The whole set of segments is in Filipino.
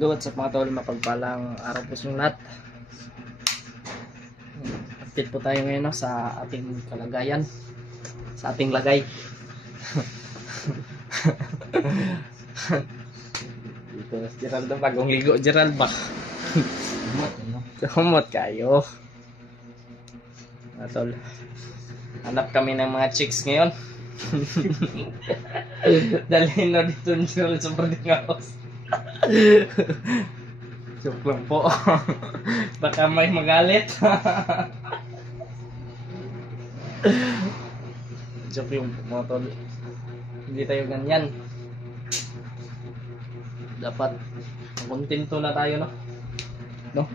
What's up mga tol, mapagpalang araw po sa inyong lahat. Update po tayo ngayon no, sa ating kalagayan, sa ating lagay. Dito na si Gerald na bagong ligo. Gerald ba? Humot kayo mga tol. Hanap kami ng mga chicks ngayon. Dalhin na dito ni Gerald sa boarding house. Joke lang po. Baka may magalit. Joke yung mga tol. Hindi tayo ganyan. Dapat kontento na tayo, no? No?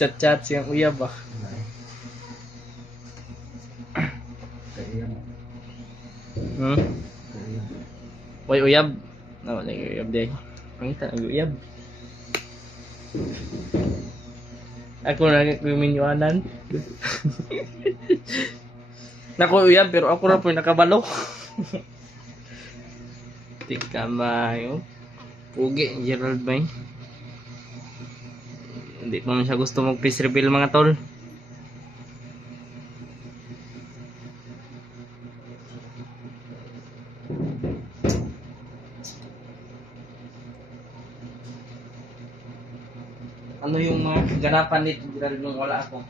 Chat-chat siyang uyab ah. Uy, uyab. No, uyab day. Pangita ang uyab. Ako na kuminyuanan. Nako uyab pero ako na po nakabalo. Tika mayo. Pugi Gerald Bay. Hindi pa man siya gusto mag-face reveal mga tol. Ano yung mga kaganapan nito Gerald nung wala ako?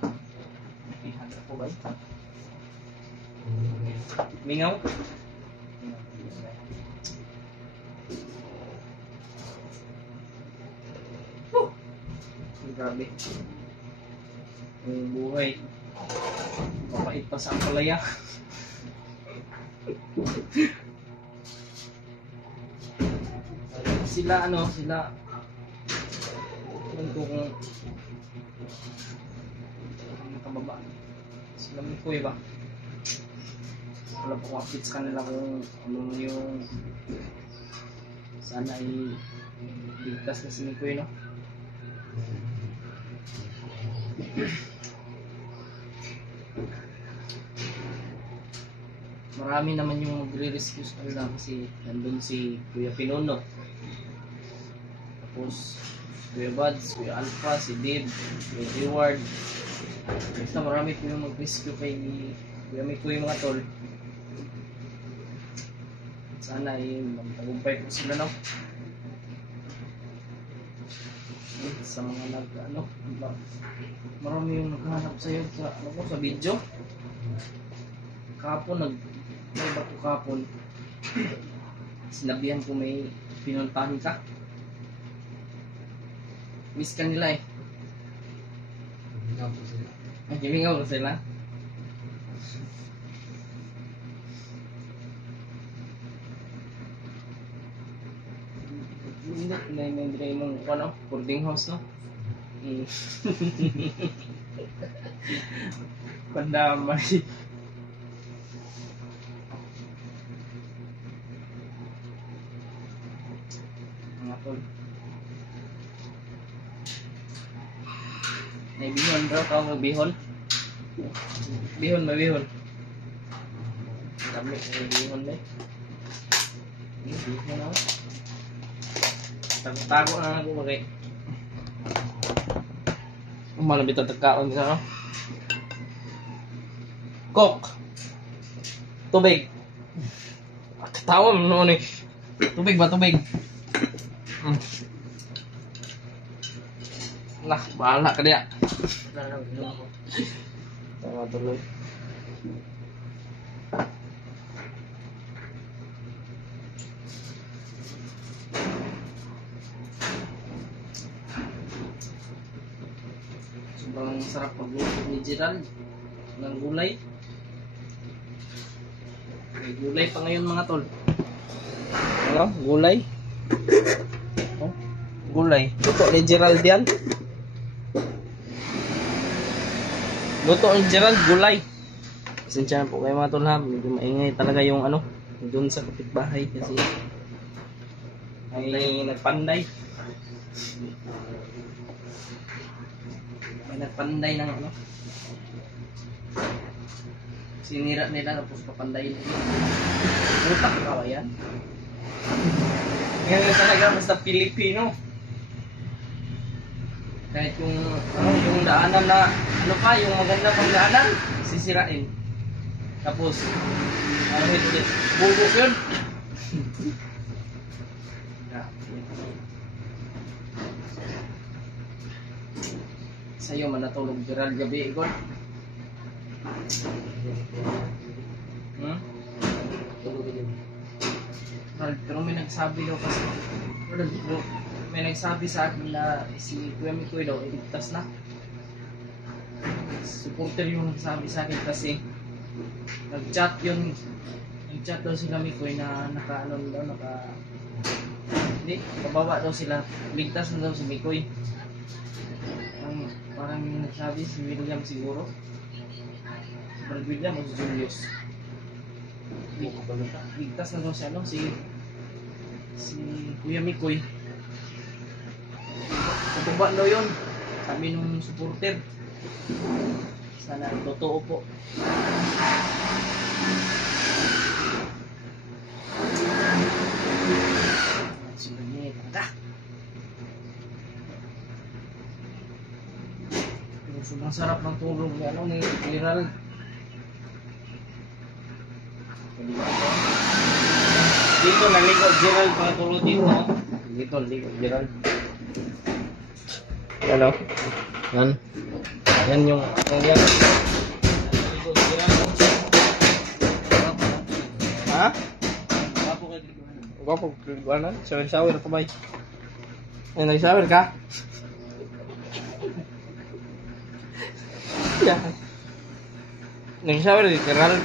Ihanda ko ba? Mingaw? Grabe. Yung buhay. Mapait pa sa ampalaya. Sila kung nakababa sila Mikoy ba? Wala po update sa kanila kung ano yung sana ay ligtas na si Mikoy, no? Marami naman yung magre-rescue sa kanila kasi nandun si Kuya Pinono, tapos Kuya Buds, Kuya Alpha, si Dave, Kuya Edward. Basta marami po yung mag-rescue kay Kuya Mikoy mga tol. Sana ay magtagumpay po sila, no? Sa mga marami yung naghahanap sa'yo sa video. Kapon may bato kapon. Sinabihan ko may pinuntahan ka. Miss ka nila eh. Himingaw ko sila. Hindi mong ano, boarding house, no? Pandamay. Mga tol. May bihon bro, kau may bihon? Bihon, may bihon. Dami, may bihon ba? May bihon ako. Tago na ako bagay. Malabit ang tagkaon sa no? Coke! Tubig! Katawa mo noon eh. Tubig ba? Tubig? Nah, bahala ka diya. Tama tuloy. Sobrang sarap magluto ni Gerald ng gulay. May gulay pa ngayon mga tol. Ano? Gulay? Oh, gulay. Luto ni Gerald yan. Luto ni Gerald, gulay. Pasensya na po kayo mga tol ha. Medyo maingay talaga yung ano doon sa kapitbahay kasi ay nagpanday. May nagpanday ng ano. Sinira nila tapos papanday nila. Utak ka ba yan? Ngayon talaga basta Pilipino. Kahit yung, yung daanan na, yung maganda pang daanan, sisirain. Tapos, hindi, bubok yun. Sa'yo man natulog Gerald gabi, Igor? Pero may nagsabi daw kasi, may nagsabi sa akin na si Kuya Mikoy daw, iligtas na. Supporter yung nagsabi sa akin kasi nag-chat daw sila Mikoy na hindi, kabawa daw sila, ligtas na daw si Mikoy. Parang nagsabi si William siguro. Si William o si Julius. Ligtas na daw si Kuya Mikoy. Katuba daw yun. Sabi nung supporter. Sana totoo po. Sulit na. Sobrang sarap ng tulog ni Gerald. Dito naligo Gerald para tulog dito. Dito naligo Gerald. Ano? Yan yung yan. Naligo Gerald. Ha? Gwapo kay shower ka ba? Ay nag-shower ka? Ya. Nag-shower di Gerald.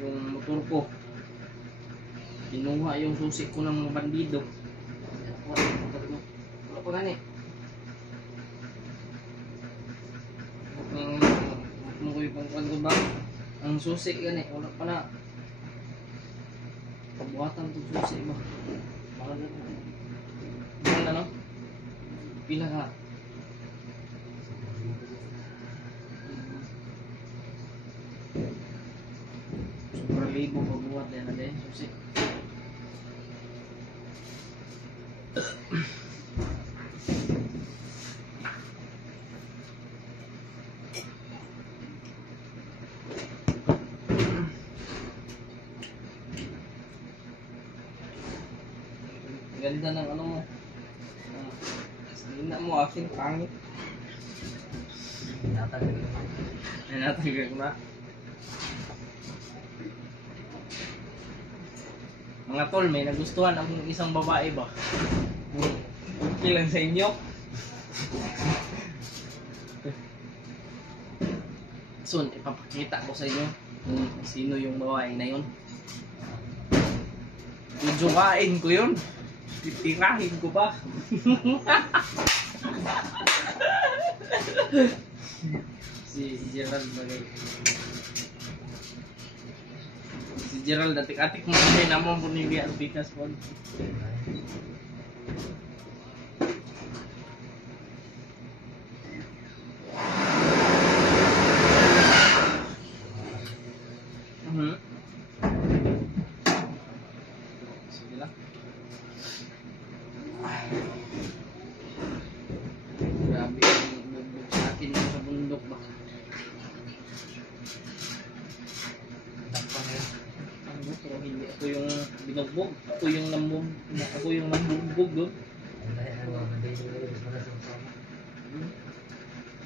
Yung motor ko. Kinuha yung susi ko ng bandido. Wala pa gani. Ba? Ang susi gani, wala pa na. Pabuhatan itong susi ba? Ano no? Pila ka? Sobrang libo pabuhat yan na din, susi. Ganda ng ano mo. Salina mo, aking pangit. Natagay ko na. Mga tol, may nagustuhan akong isang babae ba? Okay lang sa inyo? Soon, ipapakita ko sa inyo kung sino yung babae na yun. Jujukain ko yun. Titirahin ko ba? si Gerald bagay. Si Gerald atik-atik mo kami naman po ni Bia Alpitas po. Sige lang. Grabe yung bugbog sa akin yung sa bundok ba? Ano, pero hindi ako yung binugbog. Ako yung nambugbog doon.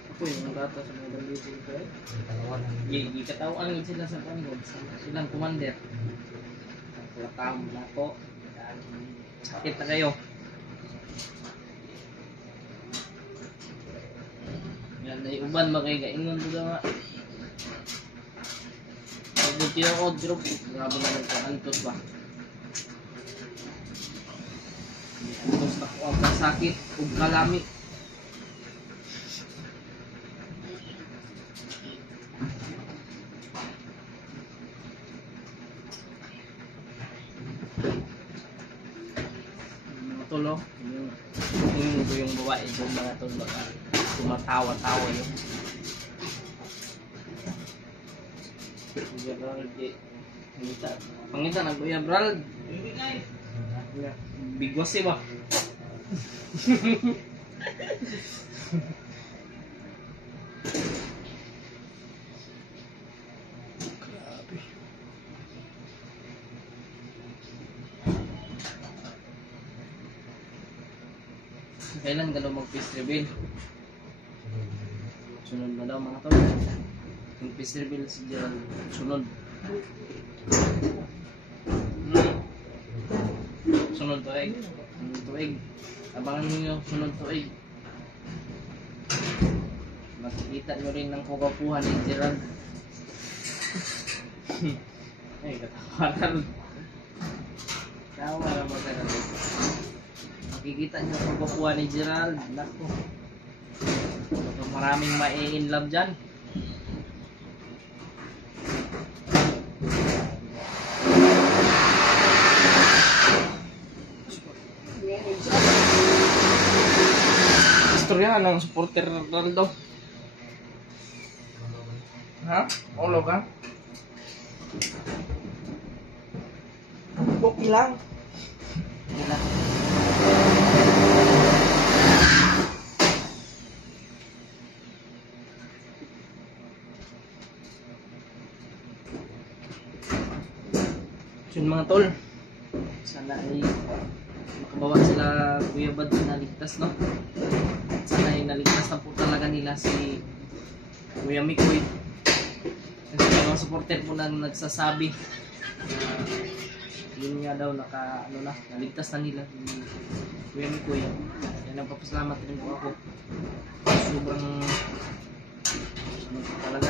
Ako yung nagata sa mga bandito ko eh. Gikatawan sila sa pangod. Silang commander. Kulakam na po. Sakit na kayo. Yan na yung uban makikaingon ko nga. Buti ako group. Grabe na nagka-antos ba. Antos na ko ang sakit. Ug kalami. gawain doon mga tol, mga tumatawa-tawa yung Gerald pangita na Kuya Brald bigwas ba? Kailan ka daw mag-peace reveal? Sunod na daw mga tol. Yung peace reveal si Gerald. Sunod. Sunod tuig. Sunod tuig. Abangan ninyo sunod tuig. Makikita nyo rin ng kukapuhan ni Gerald. Ay, katawaran. Tawa na magkaroon. Makikita nyo ang kukapuhan ni Gerald. Naku. Maraming mai-inlove dyan. Istorya ng supporter Ronaldo. Ha? Ulo ka? Okay lang. Okay lang. Yun mga tol, sana ay makabawa sila Kuya Bad na ligtas, no? Sana ay naligtas na po talaga nila si Kuya Mikoy. Kasi mga supporter po na nagsasabi yun nga daw naligtas na nila si Kuya Mikoy. Kaya nagpapasalamat rin po ako. Sobrang talaga,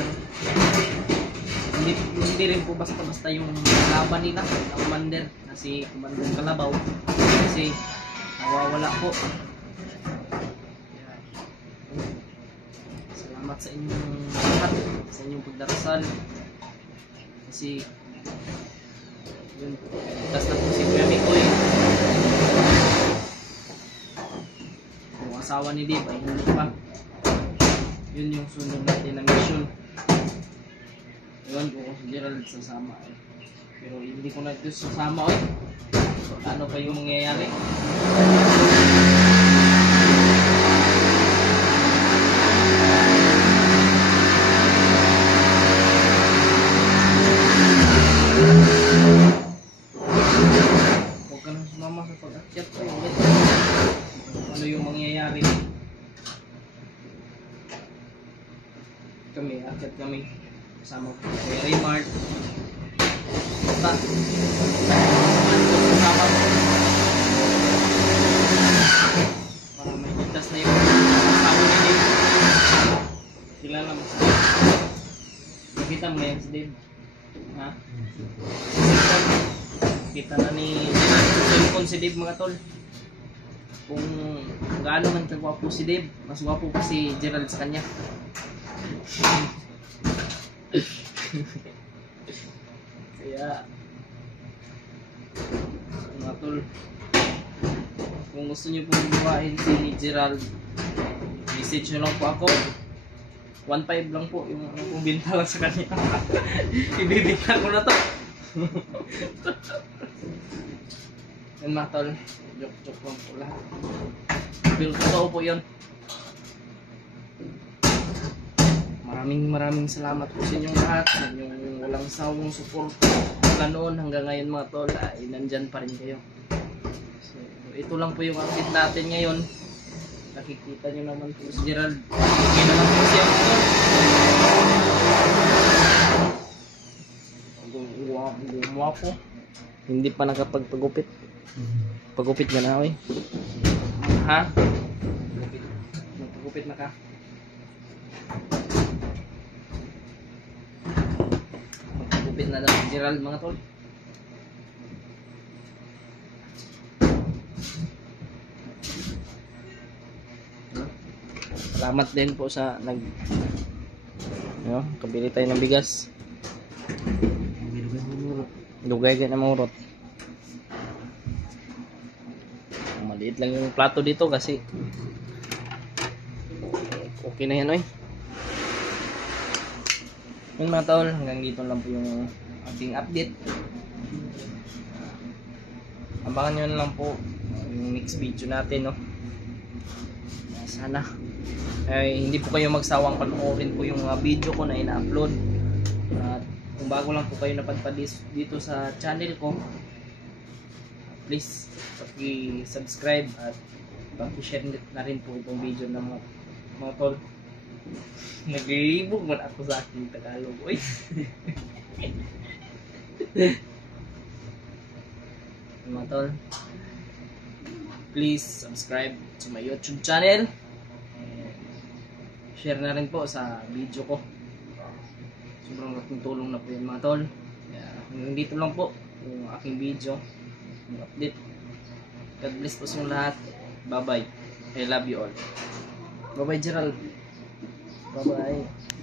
hindi rin po basta-basta yung laban nila ng Commander na si Commander Kalabaw kasi nawawala po. Salamat sa inyong lahat, sa inyong pagdarasal kasi yun, tas na po si Kuya Mikoy. Yung asawa ni Dave ay hindi pa. Yun yung sunod natin na mission. Ewan ko kung si Gerald sasama eh. Pero hindi ko na ito sasama eh. So, ano pa yung mangyayari? Huwag ka nang sumama sa pag-akyat ko ulit. Ano yung mangyayari? Kami, akyat kami. Kasama ko kay Raymart. Basta kasama ko para may ligtas na yung asawa ni Dave. Kilala mo si Dave. Nakita mo yan si Dave. Ha? Kita na ni Cellphone si Dave mga tol. Kung gaano man kagwapo si Dave, mas gwapo pa si Gerald sa kanya. Kaya mga tol, kung gusto nyo pong buhain si Gerald, message nyo lang po ako. 1.5 lang po yung kung bintala sa kanya. Ibibigyan ko na to. Yan mga tol, joke lang po lahat, pero totoo po yun. Maraming salamat po sa inyong lahat, sa inyong walang sawang support mula noon hanggang ngayon mga tol, ay nandyan pa rin kayo. So, ito lang po yung update natin ngayon. Nakikita nyo naman po si Gerald. Okay naman po siya mga tol. Gumawa po. Hindi pa nakapagpagupit. Pagupit ka na eh. Ha? Nagpagupit na ka? Magpagupit na daw si Gerald mga tol. Salamat din po sa kabili tayo ng bigas. Dugay ka na maurot. Maliit maliit lang yung plato dito kasi okay na yan, oy. Yun mga tol, hanggang dito lang po yung ating update. Abangan nyo na lang po yung next video natin, no. Sana ay hindi po kayo magsawang panoorin po yung video ko na ina-upload. At kung bago lang po kayo napadpad dito sa channel ko, please paki-subscribe at paki-share na rin po itong video ng mga tol. Naglilibog man ako sa aking Tagalog. Uy. Mga tol, please subscribe sa my YouTube channel. Share na rin po sa video ko. Sobrang laking tulong na po yun mga tol. Hanggang dito lang po yung aking video, yung update. God bless po sa lahat. Bye bye. I love you all. Bye bye Gerald. Bye bye.